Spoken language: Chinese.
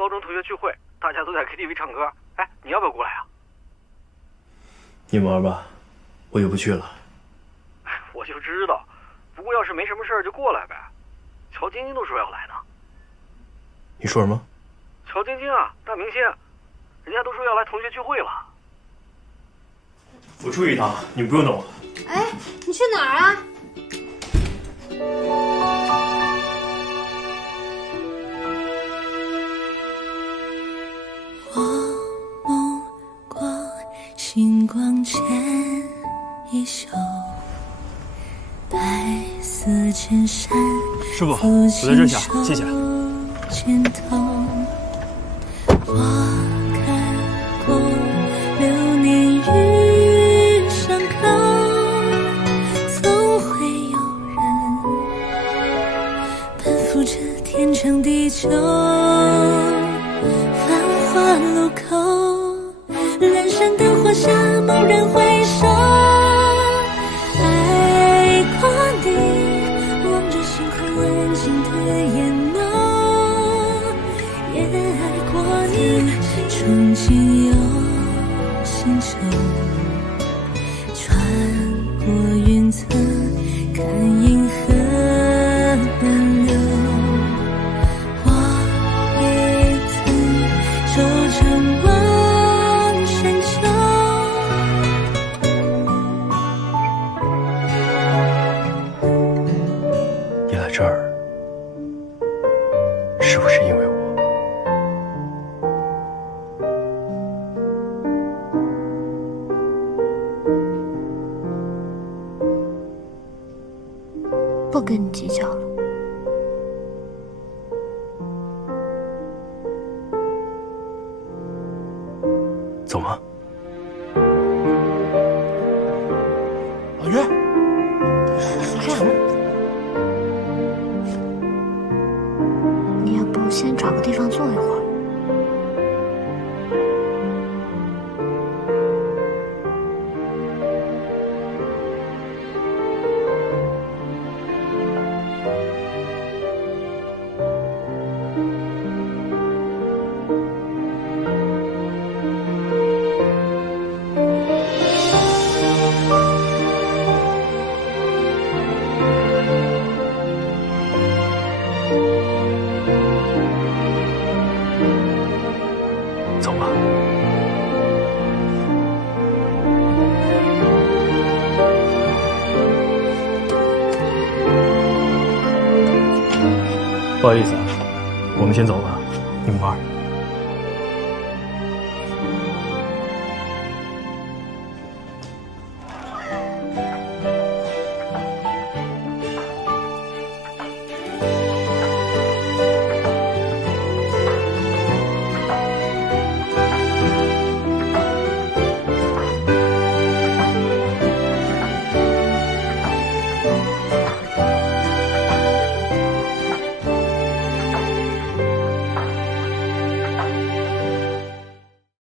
高中同学聚会，大家都在 KTV 唱歌。哎，你要不要过来啊？你们玩吧，我就不去了。我就知道，不过要是没什么事儿就过来呗。乔晶晶都说要来呢。你说什么？乔晶晶啊，大明星，人家都说要来同学聚会了。我出去一趟，你们不用等我。哎，你去哪儿啊？我目光星光牵一袖，白丝衬衫。师傅，我在这下，谢谢。肩头，我看过流年与伤口，总会有人奔赴这天长地久。繁华路口，阑珊灯火下，蓦然回首，爱过你，望着星空安静的眼眸，也爱过你，憧憬有星球，穿过云层，看银河奔流。我也曾舟车望山你来这儿，是不是因为我？不跟你计较了。走吗？老岳，说什么？你要不先找个地方坐一会儿？走吧。不好意思，我们先走了，你们玩。